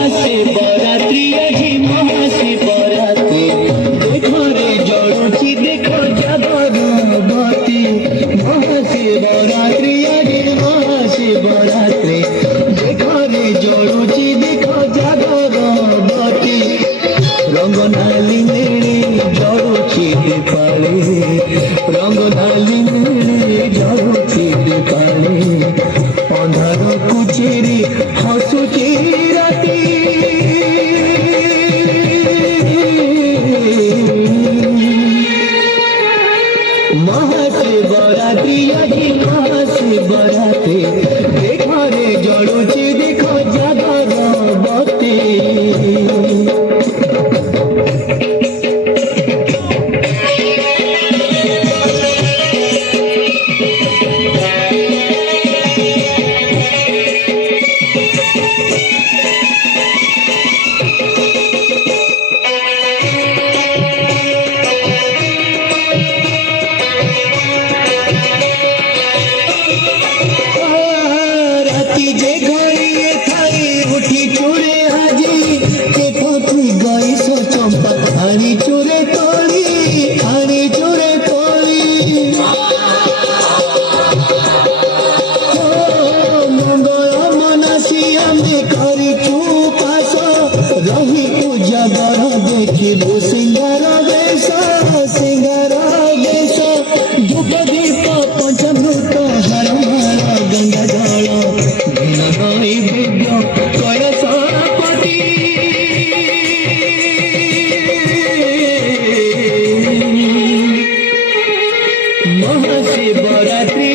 महाशिवरात्रि আজি महाशिवरात्रि देखो रे जड़ुची देखो जागरबती महाशिवरात्रि আজি महाशिवरात्रि देखो रे जड़ुची देखो जागरबती रंग नाली नीली जड़ुची दीपाली रंग नाली नीली जड़ुची दीपाली अंधार कुचेरी हसुची राती महाशिवरात्रि আজি महाशिवरात्रि देखो रे जड़ुची देखो जागरबती जे घड़िए थाई उठी चोरे हाजी के पथी गई सो चंपा आनी चोरे तोड़ी मंगल मनासी आमे करी चुपास रही उजागर देखिबू सिंगार बेश धूप दीप पंचामृत हरमाल गंगा जल नैवेद्य कलशपति महाशिवरात्रि